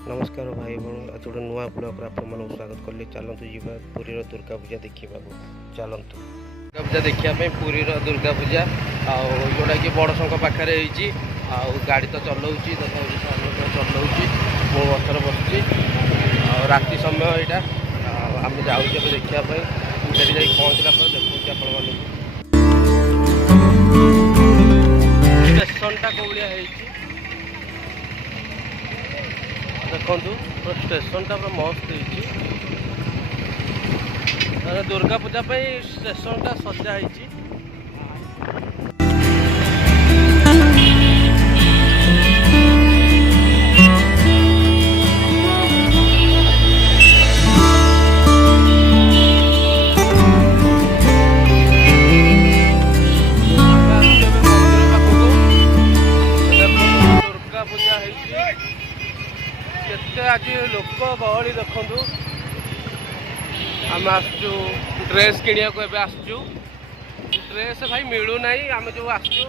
नमस्कार भाई बहन आज गोटे नुआ ब्लॉग आप स्वागत कले चलतु जा पुरी दुर्गा पूजा देखा चलतु दुर्गा पूजा देखा पुरी दुर्गा पूजा जोटा कि बड़संख पाखे गाड़ी तो चलाऊँगी तथा चलाऊँगी मो बसर बसुची राति समय यहाँ आम जाऊँ देखापी से पहुँचला देखा आपण स्टेशनटा कौलिया देखु स्टेशनटा पूरा मस्त हो दुर्गा पूजा स्टेशनटा सजा है। आज लोक गहली देखु आम आसचु ड्रेस किणा आसचु ड्रेस भाई मिलूना आम जो आसचु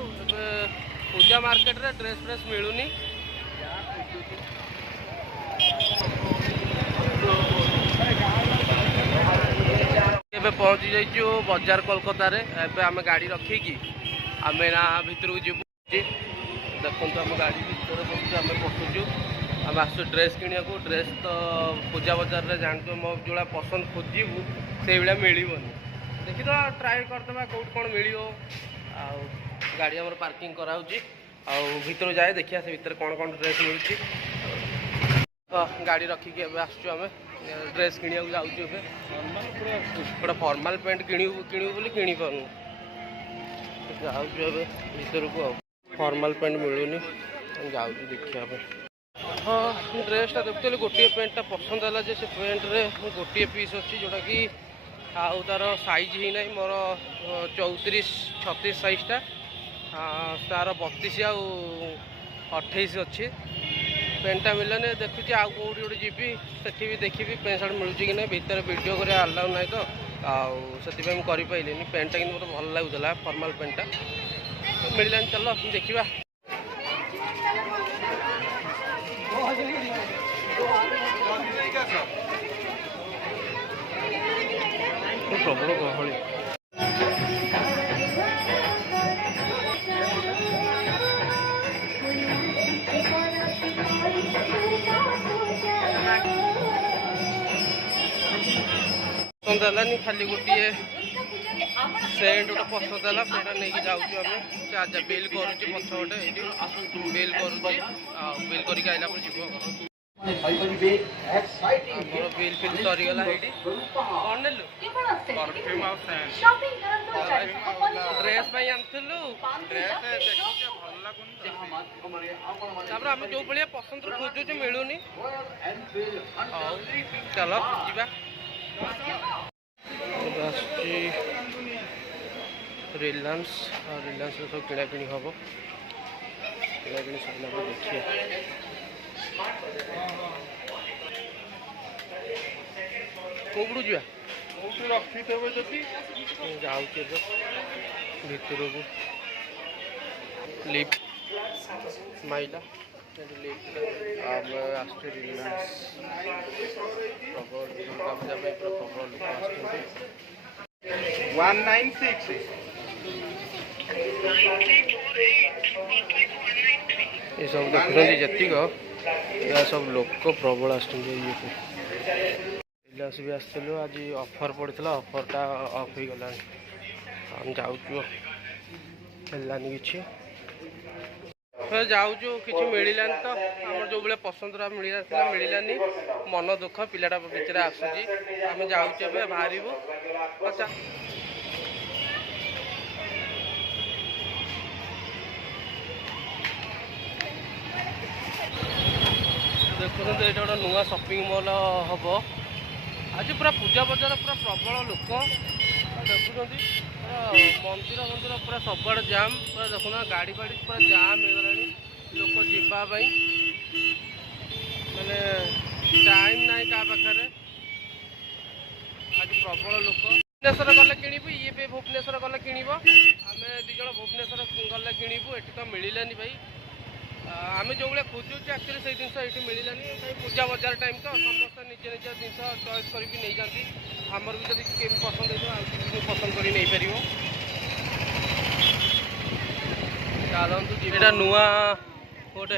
पूजा मार्केट रे ड्रेस फ्रेस मिलूनी पहुँची जाइचु बाजार कोलकाता रे एबे आम गाड़ी रखिकी आम ना भितर को जीवु देखु आम गाड़ी भितर आम पशुचु आम आसु ड्रेस किणा ड्रेस तो पूजा बाजार रे जानते मो जोड़ा पसंद खोजबू से भाया मिलबनी देखी तो ट्राए करदे कौट कौन मिल गाड़ी आम पार्किंग कराऊँगी आर जाए देखिए से भर कौन कौन ड्रेस मिलूँ तो गाड़ी रखिकी आसचु आम ड्रेस किणा जाऊँ गोटे फॉर्मल पैंट किणु बोली किणी पार्नु जाऊँ भर को फॉर्मल पैंट मिलूनी जाऊँ देखापी हाँ ड्रेसटा देखुली गोटे पैंटा पसंद है जे से पैंट रे गोटे पीस अच्छी जोटा कि आउ तार साइज ही ना मोर 34-36 साइजटा तार 32 आउ 28 अच्छी पैंटा मिलानी देखुची आउ कौटी गोटे जीवी से भी देखी पैंट सार्ट मिलूँ कि ना भर वीडियो कर अलाउ ना तो आउ करें पैंटा कि मतलब भल लगुला फॉर्मल पैंटा मिललानी चलो देखा प्रबल गहली पसंद है खाली गोटे सेंट गोटे पसंद है से नहीं जाऊँ बिल करुच्ची पथ गोटे बिल करुच्ची बिल करके आइला जीव बिल फिल सरीगला कौन नेलु ड्रेस आम जो भाया पसंद खोजुचे मिलूनी चलो जा रिलायंस रिलायंस सब किणा कि हम किणा कि सरला देखिए कौटू जा जाऊँ भर को लिफ्ट माइला लिफ्ट आस रिलायंस प्रबल दुर्गा पूजा पूरा प्रबल लोक आस 196 ये सब देखुं जतिक यह सब लोक प्रबल आइलास भी आसलु आज ऑफर पड़ता ऑफरटा ऑफ हो गला हम जाऊँ मिलानी कि जाऊँ कि मिलानी तो आम जो भाई पसंद मिलानी मन दुख पिलाटा बेचारे आसूसी आम जाऊँ बाहर अच्छा देखते ये गोटे नुआ शॉपिंग मॉल हम आज पूरा पूजा बजार पूरा प्रबल लोक देखुं मंदिर मंदिर पूरा सबआड़े जाम पूरा देखुना गाड़ी फाड़ी पूरा जाम हो गला लोक जावाई मैंने टाइम ना क्या पाखे आज प्रबल लोक भुवनेश्वर गले किणव ये भी भुवनेश्वर गले किणव आम दिज भुवनेश्वर गले किणव ये तो मिललानी भाई आम जो भाई खोजुचे एक्चुअली से जिन ये मिलानी कहीं पूजा बजार टाइम तो समस्त निज निज जिन चॉइस करके नहीं जाती आमर भी जब केमी पसंद हो पसंद कर नहीं पार चलतु यहाँ नुआ गोटे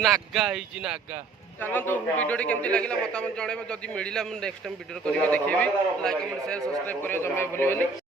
नागा नागा चलतु वीडियो केमती लगे मतामत जनइब जब मिलला नेक्स्ट टाइम वीडियो करेंगे देखिए लाइक कमेंट शेयर सब्सक्राइब करेंगे जमा भूलिए।